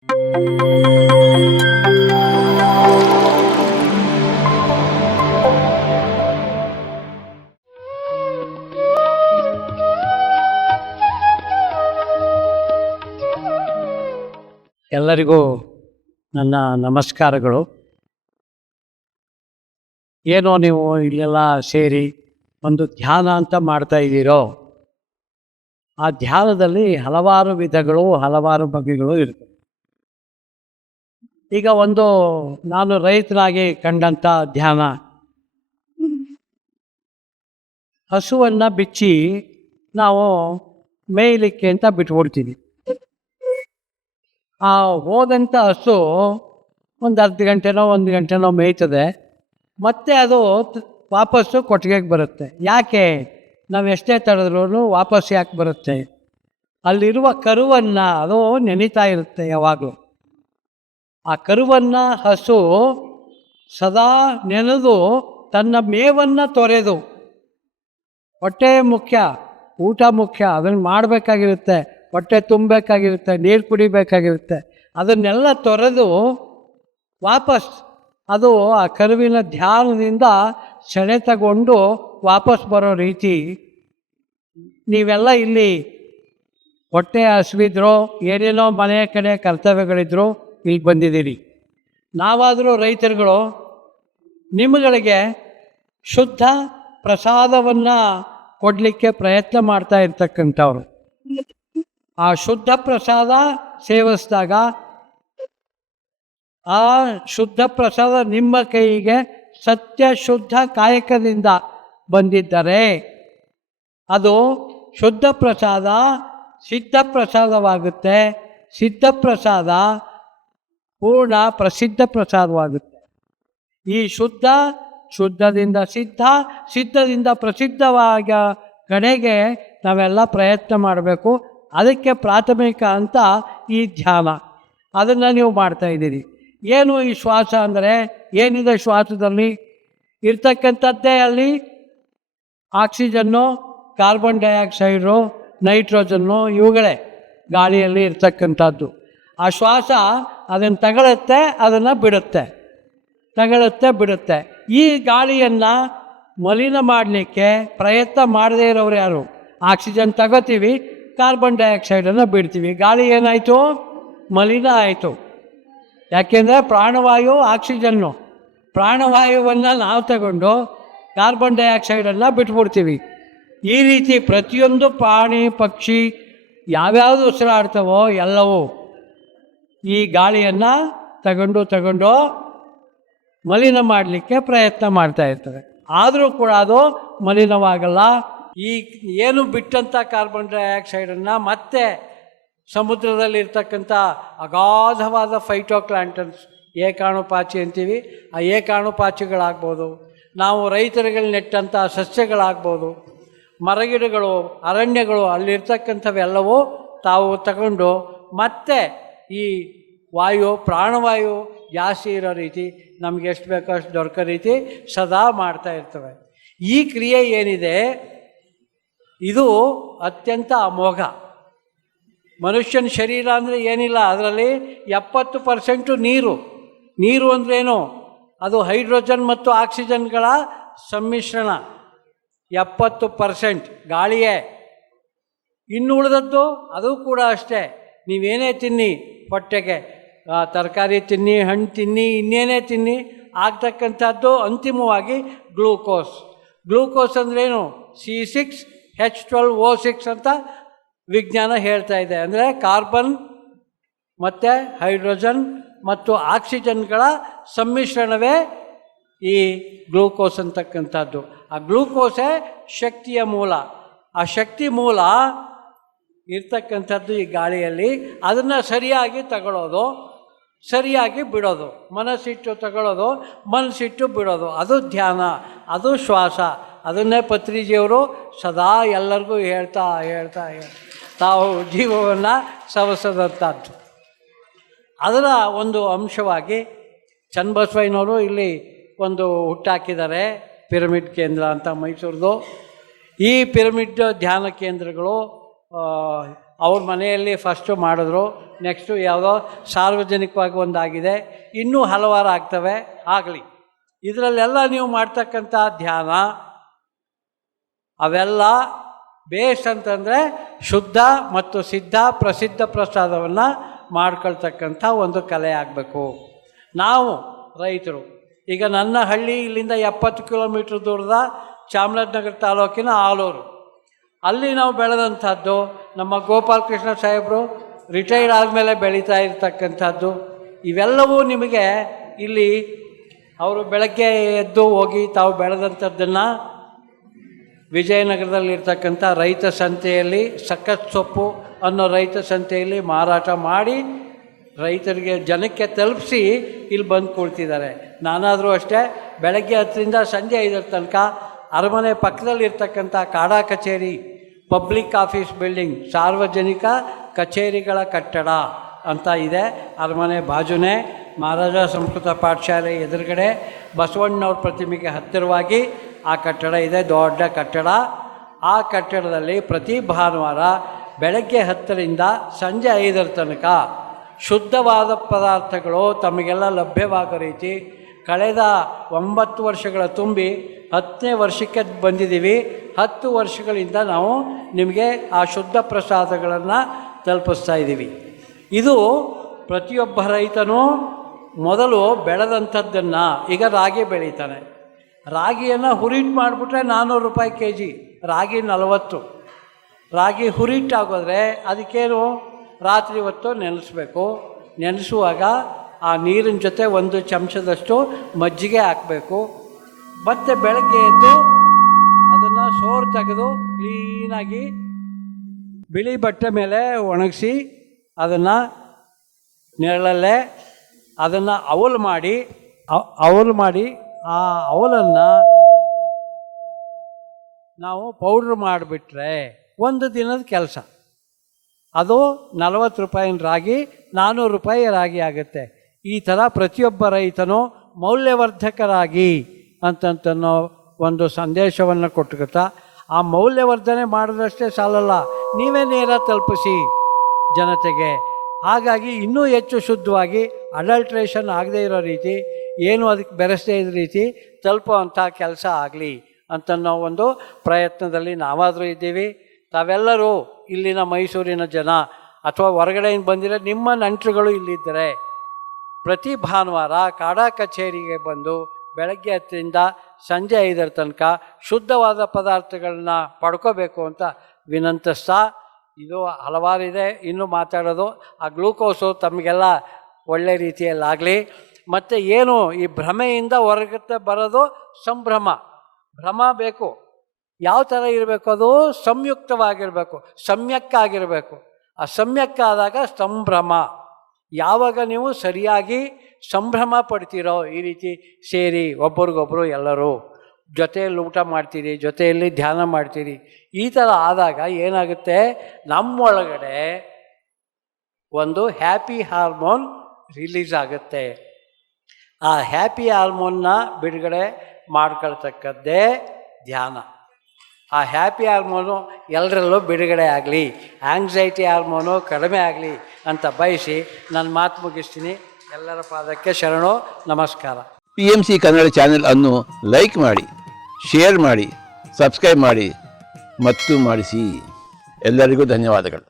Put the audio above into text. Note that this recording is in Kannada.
ಎಲ್ಲರಿಗೂ ನನ್ನ ನಮಸ್ಕಾರಗಳು. ಏನೋ ನೀವು ಇಲ್ಲೆಲ್ಲ ಸೇರಿ ಒಂದು ಧ್ಯಾನ ಅಂತ ಮಾಡ್ತಾ ಇದ್ದೀರೋ, ಆ ಧ್ಯಾನದಲ್ಲಿ ಹಲವಾರು ವಿಧಗಳು, ಹಲವಾರು ಬಗೆಗಳು ಇರ್ತವೆ. ಈಗ ಒಂದು ನಾನು ರೈತನಾಗಿ ಕಂಡಂಥ ಧ್ಯಾನ, ಹಸುವನ್ನು ಬಿಚ್ಚಿ ನಾವು ಮೇಯಲಿಕ್ಕೆ ಅಂತ ಬಿಟ್ಬಿಡ್ತೀವಿ. ಆ ಹೋದಂಥ ಹಸು ಒಂದು ಅರ್ಧ ಗಂಟೆನೋ 1 ಗಂಟೆನೋ ಮೇಯ್ತದೆ, ಮತ್ತೆ ಅದು ವಾಪಸ್ಸು ಕೊಟ್ಟಿಗೆಗೆ ಬರುತ್ತೆ. ಯಾಕೆ? ನಾವು ಎಷ್ಟೇ ತಡೆದ್ರೂ ವಾಪಸ್ ಯಾಕೆ ಬರುತ್ತೆ? ಅಲ್ಲಿರುವ ಕರುವನ್ನು ಅದು ನೆನೀತಾ ಇರುತ್ತೆ ಯಾವಾಗಲೂ. ಆ ಕರುವನ್ನು ಹಸು ಸದಾ ನೆನೆದು ತನ್ನ ಮೇವನ್ನು ತೊರೆದು, ಹೊಟ್ಟೆ ಮುಖ್ಯ, ಊಟ ಮುಖ್ಯ, ಅದನ್ನು ಮಾಡಬೇಕಾಗಿರುತ್ತೆ, ಹೊಟ್ಟೆ ತುಂಬಬೇಕಾಗಿರುತ್ತೆ, ನೀರು ಕುಡಿಬೇಕಾಗಿರುತ್ತೆ, ಅದನ್ನೆಲ್ಲ ತೊರೆದು ವಾಪಸ್ ಅದು ಆ ಕರುವಿನ ಧ್ಯಾನದಿಂದ ಸೆಳೆತಗೊಂಡು ವಾಪಸ್ ಬರೋ ರೀತಿ. ನೀವೆಲ್ಲ ಇಲ್ಲಿ ಹೊಟ್ಟೆ ಹಸಿವಿದ್ರೋ ಏನೇನೋ ಮನೆಯ ಕಡೆ ಕರ್ತವ್ಯಗಳಿದ್ರು ಇಲ್ಲಿ ಬಂದಿದ್ದೀರಿ. ನಾವಾದರೂ ರೈತರುಗಳು ನಿಮ್ಮಗಳಿಗೆ ಶುದ್ಧ ಪ್ರಸಾದವನ್ನು ಕೊಡಲಿಕ್ಕೆ ಪ್ರಯತ್ನ ಮಾಡ್ತಾ ಇರ್ತಕ್ಕಂಥವ್ರು. ಆ ಶುದ್ಧ ಪ್ರಸಾದ ಸೇವಿಸಿದಾಗ ಆ ಶುದ್ಧ ಪ್ರಸಾದ ನಿಮ್ಮ ಕೈಗೆ ಸತ್ಯ ಶುದ್ಧ ಕಾಯಕದಿಂದ ಬಂದಿದ್ದರೆ ಅದು ಶುದ್ಧ ಪ್ರಸಾದ ಸಿದ್ಧ ಪ್ರಸಾದವಾಗುತ್ತೆ. ಸಿದ್ಧ ಪ್ರಸಾದ ಪೂರ್ಣ ಪ್ರಸಿದ್ಧ ಪ್ರಸಾದವಾಗುತ್ತೆ. ಈ ಶುದ್ಧದಿಂದ ಸಿದ್ಧ, ಸಿದ್ಧದಿಂದ ಪ್ರಸಿದ್ಧವಾದ ಕಡೆಗೆ ನಾವೆಲ್ಲ ಪ್ರಯತ್ನ ಮಾಡಬೇಕು. ಅದಕ್ಕೆ ಪ್ರಾಥಮಿಕ ಅಂತ ಈ ಧ್ಯಾನ. ಅದನ್ನು ನೀವು ಮಾಡ್ತಾಯಿದ್ದೀರಿ. ಏನು ಈ ಶ್ವಾಸ ಅಂದರೆ? ಏನಿದೆ ಶ್ವಾಸದಲ್ಲಿ? ಇರ್ತಕ್ಕಂಥದ್ದೇ ಅಲ್ಲಿ ಆಕ್ಸಿಜನ್ನು, ಕಾರ್ಬನ್ ಡೈಆಕ್ಸೈಡು, ನೈಟ್ರೋಜನ್ನು, ಇವುಗಳೇ ಗಾಳಿಯಲ್ಲಿ ಇರ್ತಕ್ಕಂಥದ್ದು. ಆ ಶ್ವಾಸ ಅದನ್ನು ತಗೊಳುತ್ತೆ, ಅದನ್ನು ಬಿಡುತ್ತೆ, ತಗೊಳುತ್ತೆ, ಬಿಡುತ್ತೆ. ಈ ಗಾಳಿಯನ್ನು ಮಲಿನ ಮಾಡಲಿಕ್ಕೆ ಪ್ರಯತ್ನ ಮಾಡದೇ ಇರೋರು ಯಾರು? ಆಕ್ಸಿಜನ್ ತಗೋತೀವಿ, ಕಾರ್ಬನ್ ಡೈಆಕ್ಸೈಡನ್ನು ಬಿಡ್ತೀವಿ, ಗಾಳಿ ಏನಾಯಿತು? ಮಲಿನ ಆಯಿತು. ಯಾಕೆಂದರೆ ಪ್ರಾಣವಾಯು ಆಕ್ಸಿಜನ್ನು, ಪ್ರಾಣವಾಯುವನ್ನು ನಾವು ತಗೊಂಡು ಕಾರ್ಬನ್ ಡೈಆಕ್ಸೈಡನ್ನು ಬಿಟ್ಬಿಡ್ತೀವಿ. ಈ ರೀತಿ ಪ್ರತಿಯೊಂದು ಪ್ರಾಣಿ ಪಕ್ಷಿ ಯಾವ್ಯಾವುದು ಉಸಿರಾಡ್ತವೋ ಎಲ್ಲವೂ ಈ ಗಾಳಿಯನ್ನು ತಗೊಂಡು ಮಲಿನ ಮಾಡಲಿಕ್ಕೆ ಪ್ರಯತ್ನ ಮಾಡ್ತಾ ಇರ್ತವೆ. ಆದರೂ ಕೂಡ ಅದು ಮಲಿನವಾಗಲ್ಲ. ಈ ಏನು ಬಿಟ್ಟಂಥ ಕಾರ್ಬನ್ ಡೈಆಕ್ಸೈಡನ್ನು ಮತ್ತೆ ಸಮುದ್ರದಲ್ಲಿರ್ತಕ್ಕಂಥ ಅಗಾಧವಾದ ಫೈಟೋಪ್ಲಾಂಕ್ಟನ್ಸ್, ಏಕಾಣುಪಾಚಿ ಅಂತೀವಿ, ಆ ಏಕಾಣುಪಾಚಿಗಳಾಗ್ಬೋದು, ನಾವು ರೈತರುಗಳು ನೆಟ್ಟಂಥ ಸಸ್ಯಗಳಾಗ್ಬೋದು, ಮರಗಿಡಗಳು, ಅರಣ್ಯಗಳು, ಅಲ್ಲಿರ್ತಕ್ಕಂಥವೆಲ್ಲವೂ ತಾವು ತಗೊಂಡು ಮತ್ತೆ ಈ ವಾಯು, ಪ್ರಾಣವಾಯು ಜಾಸ್ತಿ ಇರೋ ರೀತಿ, ನಮಗೆ ಎಷ್ಟು ಬೇಕೋ ಅಷ್ಟು ದೊರಕೋ ರೀತಿ ಸದಾ ಮಾಡ್ತಾ ಇರ್ತವೆ. ಈ ಕ್ರಿಯೆ ಏನಿದೆ ಇದು ಅತ್ಯಂತ ಅಮೋಘ. ಮನುಷ್ಯನ ಶರೀರ ಅಂದರೆ ಏನಿಲ್ಲ, ಅದರಲ್ಲಿ 70% ನೀರು. ನೀರು ಅಂದ್ರೇನು? ಅದು ಹೈಡ್ರೋಜನ್ ಮತ್ತು ಆಕ್ಸಿಜನ್ಗಳ ಸಮ್ಮಿಶ್ರಣ. 70% ಗಾಳಿಯೇ. ಇನ್ನು ಉಳಿದದ್ದು ಅದು ಕೂಡ ಅಷ್ಟೇ. ನೀವೇನೇ ತಿನ್ನಿ, ಹೊಟ್ಟೆಗೆ ತರಕಾರಿ ತಿನ್ನಿ, ಹಣ್ಣು ತಿನ್ನಿ, ಇನ್ನೇನೇ ತಿನ್ನಿ, ಆಗ್ತಕ್ಕಂಥದ್ದು ಅಂತಿಮವಾಗಿ ಗ್ಲೂಕೋಸ್. ಗ್ಲೂಕೋಸ್ ಅಂದ್ರೇನು? C6H12O6 ಅಂತ ವಿಜ್ಞಾನ ಹೇಳ್ತಾ ಇದೆ. ಅಂದರೆ ಕಾರ್ಬನ್ ಮತ್ತು ಹೈಡ್ರೋಜನ್ ಮತ್ತು ಆಕ್ಸಿಜನ್ಗಳ ಸಮ್ಮಿಶ್ರಣವೇ ಈ ಗ್ಲೂಕೋಸ್ ಅಂತಕ್ಕಂಥದ್ದು. ಆ ಗ್ಲೂಕೋಸೇ ಶಕ್ತಿಯ ಮೂಲ. ಆ ಶಕ್ತಿ ಮೂಲ ಇರ್ತಕ್ಕಂಥದ್ದು ಈ ಗಾಳಿಯಲ್ಲಿ. ಅದನ್ನು ಸರಿಯಾಗಿ ತಗೊಳ್ಳೋದು, ಸರಿಯಾಗಿ ಬಿಡೋದು, ಮನಸ್ಸಿಟ್ಟು ತಗೊಳ್ಳೋದು, ಮನಸ್ಸಿಟ್ಟು ಬಿಡೋದು, ಅದು ಧ್ಯಾನ, ಅದು ಶ್ವಾಸ. ಅದನ್ನೇ ಪತ್ರಿಜಿಯವರು ಸದಾ ಎಲ್ಲರಿಗೂ ಹೇಳ್ತಾ ತಾವು ಜೀವವನ್ನು ಸವಸದಂಥದ್ದು. ಅದರ ಒಂದು ಅಂಶವಾಗಿ ಚನ್ನಬಸವಯ್ಯನವರು ಇಲ್ಲಿ ಒಂದು ಹುಟ್ಟಾಕಿದ್ದಾರೆ, ಪಿರಮಿಡ್ ಕೇಂದ್ರ ಅಂತ ಮೈಸೂರದು. ಈ ಪಿರಮಿಡ್ ಧ್ಯಾನ ಕೇಂದ್ರಗಳು ಅವ್ರ ಮನೆಯಲ್ಲಿ ಫಸ್ಟು ಮಾಡಿದ್ರು, ನೆಕ್ಸ್ಟು ಯಾವುದೋ ಸಾರ್ವಜನಿಕವಾಗಿ ಒಂದಾಗಿದೆ, ಇನ್ನೂ ಹಲವಾರು ಆಗ್ತವೆ. ಆಗಲಿ. ಇದರಲ್ಲೆಲ್ಲ ನೀವು ಮಾಡ್ತಕ್ಕಂಥ ಧ್ಯಾನ ಅವೆಲ್ಲ ಬೇಸ್ ಅಂತಂದರೆ ಶುದ್ಧ ಮತ್ತು ಸಿದ್ಧ ಪ್ರಸಿದ್ಧ ಪ್ರಸಾದವನ್ನು ಮಾಡ್ಕೊಳ್ತಕ್ಕಂಥ ಒಂದು ಕಲೆ ಆಗಬೇಕು. ನಾವು ರೈತರು, ಈಗ ನನ್ನ ಹಳ್ಳಿ ಇಲ್ಲಿಂದ 70 ಕಿಲೋಮೀಟ್ರ್ ದೂರದ ಚಾಮರಾಜನಗರ ತಾಲೂಕಿನ ಆಲೂರು, ಅಲ್ಲಿ ನಾವು ಬೆಳೆದಂಥದ್ದು ನಮ್ಮ ಗೋಪಾಲಕೃಷ್ಣ ಸಾಹೇಬರು ರಿಟೈರ್ಡ್ ಆದಮೇಲೆ ಬೆಳೀತಾ ಇರ್ತಕ್ಕಂಥದ್ದು. ಇವೆಲ್ಲವೂ ನಿಮಗೆ ಇಲ್ಲಿ ಅವರು ಬೆಳಗ್ಗೆ ಎದ್ದು ಹೋಗಿ ತಾವು ಬೆಳೆದಂಥದ್ದನ್ನು ವಿಜಯನಗರದಲ್ಲಿರ್ತಕ್ಕಂಥ ರೈತ ಸಂತೆಯಲ್ಲಿ, ಸಖತ್ ಸೊಪ್ಪು ಅನ್ನೋ ರೈತ ಸಂತೆಯಲ್ಲಿ ಮಾರಾಟ ಮಾಡಿ ರೈತರಿಗೆ ಜನಕ್ಕೆ ತಲುಪಿಸಿ ಇಲ್ಲಿ ಬಂದು ಕೊಡ್ತಿದ್ದಾರೆ. ನಾನಾದರೂ ಅಷ್ಟೇ ಬೆಳಗ್ಗೆ 10ರಿಂದ ಸಂಜೆ 5 ತನಕ ಅರಮನೆ ಪಕ್ಕದಲ್ಲಿರ್ತಕ್ಕಂಥ ಕಾಡಾ ಕಚೇರಿ ಪಬ್ಲಿಕ್ ಆಫೀಸ್ ಬಿಲ್ಡಿಂಗ್, ಸಾರ್ವಜನಿಕ ಕಚೇರಿಗಳ ಕಟ್ಟಡ ಅಂತ ಇದೆ, ಅರಮನೆ ಬಾಜುನೇ ಮಹಾರಾಜ ಸಂಸ್ಕೃತ ಪಾಠಶಾಲೆ ಎದುರುಗಡೆ ಬಸವಣ್ಣವ್ರ ಪ್ರತಿಮೆಗೆ ಹತ್ತಿರವಾಗಿ ಆ ಕಟ್ಟಡ ಇದೆ, ದೊಡ್ಡ ಕಟ್ಟಡ. ಆ ಕಟ್ಟಡದಲ್ಲಿ ಪ್ರತಿ ಭಾನುವಾರ ಬೆಳಗ್ಗೆ 10ರಿಂದ ಸಂಜೆ 5 ತನಕ ಶುದ್ಧವಾದ ಪದಾರ್ಥಗಳು ತಮಗೆಲ್ಲ ಲಭ್ಯವಾಗೋ ರೀತಿ ಕಳೆದ 9 ವರ್ಷಗಳ ತುಂಬಿ 10ನೇ ವರ್ಷಕ್ಕೆ ಬಂದಿದ್ದೀವಿ. 10 ವರ್ಷಗಳಿಂದ ನಾವು ನಿಮಗೆ ಆ ಶುದ್ಧ ಪ್ರಸಾದಗಳನ್ನು ತಲುಪಿಸ್ತಾ ಇದ್ದೀವಿ. ಇದು ಪ್ರತಿಯೊಬ್ಬ ರೈತನೂ ಮೊದಲು ಬೆಳೆದಂಥದ್ದನ್ನು, ಈಗ ರಾಗಿ ಬೆಳೀತಾನೆ, ರಾಗಿಯನ್ನು ಹುರಿಟ್ಟು ಮಾಡಿಬಿಟ್ರೆ 400 ರೂಪಾಯಿ kg, ರಾಗಿ 40. ರಾಗಿ ಹುರಿಟ್ಟಾಗೋದ್ರೆ ಅದಕ್ಕೇನು ರಾತ್ರಿ ಹೊತ್ತು ನೆನೆಸ್ಬೇಕು. ನೆನೆಸುವಾಗ ಆ ನೀರಿನ ಜೊತೆ 1 ಚಮಚದಷ್ಟು ಮಜ್ಜಿಗೆ ಹಾಕಬೇಕು. ಮತ್ತು ಬೆಳಗ್ಗೆ ಎದ್ದು ಅದನ್ನು ಸೋರು ತೆಗೆದು ಕ್ಲೀನಾಗಿ ಬಿಳಿ ಬಟ್ಟೆ ಮೇಲೆ ಒಣಗಿಸಿ ಅದನ್ನು ನೆರಳಲ್ಲೇ ಅದನ್ನು ಅವಲು ಮಾಡಿ ಆ ಅವಲನ್ನು ನಾವು ಪೌಡ್ರ್ ಮಾಡಿಬಿಟ್ರೆ 1 ದಿನದ ಕೆಲಸ. ಅದು 40 ರೂಪಾಯಿನ ರಾಗಿ 400 ರೂಪಾಯಿ ರಾಗಿ ಆಗುತ್ತೆ. ಈ ಥರ ಪ್ರತಿಯೊಬ್ಬ ರೈತನು ಮೌಲ್ಯವರ್ಧಕರಾಗಿ ಅಂತಂತನೋ ಒಂದು ಸಂದೇಶವನ್ನು ಕೊಟ್ಕೊತಾ, ಆ ಮೌಲ್ಯವರ್ಧನೆ ಮಾಡಿದ್ರಷ್ಟೇ ಸಾಲಲ್ಲ, ನೀವೇ ನೇರ ತಲುಪಿಸಿ ಜನತೆಗೆ. ಹಾಗಾಗಿ ಇನ್ನೂ ಹೆಚ್ಚು ಶುದ್ಧವಾಗಿ ಅಡಲ್ಟ್ರೇಷನ್ ಆಗದೇ ಇರೋ ರೀತಿ, ಏನು ಅದಕ್ಕೆ ಬೆರೆಸದೇ ಇರೋ ರೀತಿ ತಲುಪುವಂಥ ಕೆಲಸ ಆಗಲಿ ಅಂತನ್ನೋ ಒಂದು ಪ್ರಯತ್ನದಲ್ಲಿ ನಾವಾದರೂ ಇದ್ದೀವಿ. ತಾವೆಲ್ಲರೂ ಇಲ್ಲಿನ ಮೈಸೂರಿನ ಜನ ಅಥವಾ ಹೊರಗಡೆಯಿಂದ ಬಂದಿರೋ ನಿಮ್ಮ ನೆಂಟರುಗಳು ಇಲ್ಲಿದ್ದರೆ ಪ್ರತಿ ಭಾನುವಾರ ಕಾಡಾ ಕಚೇರಿಗೆ ಬಂದು ಬೆಳಗ್ಗೆ 10ರಿಂದ ಸಂಜೆ 5 ತನಕ ಶುದ್ಧವಾದ ಪದಾರ್ಥಗಳನ್ನ ಪಡ್ಕೋಬೇಕು ಅಂತ ವಿನಂತಿಸ್ತಾ, ಇದು ಹಲವಾರಿದೆ ಇನ್ನೂ ಮಾತಾಡೋದು. ಆ ಗ್ಲೂಕೋಸು ತಮಗೆಲ್ಲ ಒಳ್ಳೆ ರೀತಿಯಲ್ಲಾಗಲಿ. ಮತ್ತು ಏನು ಈ ಭ್ರಮೆಯಿಂದ ಹೊರಗಡೆ ಬರೋದು ಸಂಭ್ರಮ. ಭ್ರಮ ಬೇಕು. ಯಾವ ಥರ ಇರಬೇಕು? ಅದು ಸಂಯುಕ್ತವಾಗಿರಬೇಕು, ಸಮ್ಯಕ್ಕಾಗಿರಬೇಕು. ಆ ಸಮ್ಯಕ್ಕಾದಾಗ ಸಂಭ್ರಮ. ಯಾವಾಗ ನೀವು ಸರಿಯಾಗಿ ಸಂಭ್ರಮ ಪಡ್ತೀರೋ, ಈ ರೀತಿ ಸೇರಿ ಒಬ್ಬರಿಗೊಬ್ಬರು ಎಲ್ಲರೂ ಜೊತೆಯಲ್ಲಿ ಊಟ ಮಾಡ್ತೀರಿ, ಜೊತೆಯಲ್ಲಿ ಧ್ಯಾನ ಮಾಡ್ತೀರಿ, ಈ ಥರ ಆದಾಗ ಏನಾಗುತ್ತೆ, ನಮ್ಮೊಳಗಡೆ ಒಂದು ಹ್ಯಾಪಿ ಹಾರ್ಮೋನ್ ರಿಲೀಸ್ ಆಗುತ್ತೆ. ಆ ಹ್ಯಾಪಿ ಹಾರ್ಮೋನ್ನ ಬಿಡುಗಡೆ ಮಾಡ್ಕೊಳ್ತಕ್ಕದ್ದೇ ಧ್ಯಾನ. ಆ ಹ್ಯಾಪಿ ಹಾರ್ಮೋನು ಎಲ್ಲರಲ್ಲೂ ಬಿಡುಗಡೆ ಆಗಲಿ, ಆ್ಯಂಗ್ಸೈಟಿ ಹಾರ್ಮೋನು ಕಡಿಮೆ ಆಗಲಿ ಅಂತ ಬಯಸಿ ನನ್ನ ಮಾತು ಮುಗಿಸ್ತೀನಿ. ಎಲ್ಲರ ಪಾದಕ್ಕೆ ಶರಣು, ನಮಸ್ಕಾರ. PMC ಕನ್ನಡ ಚಾನೆಲ್ ಅನ್ನು ಲೈಕ್ ಮಾಡಿ, ಶೇರ್ ಮಾಡಿ, ಸಬ್ಸ್ಕ್ರೈಬ್ ಮಾಡಿ ಮತ್ತು ಮಾಡಿಸಿ. ಎಲ್ಲರಿಗೂ ಧನ್ಯವಾದಗಳು.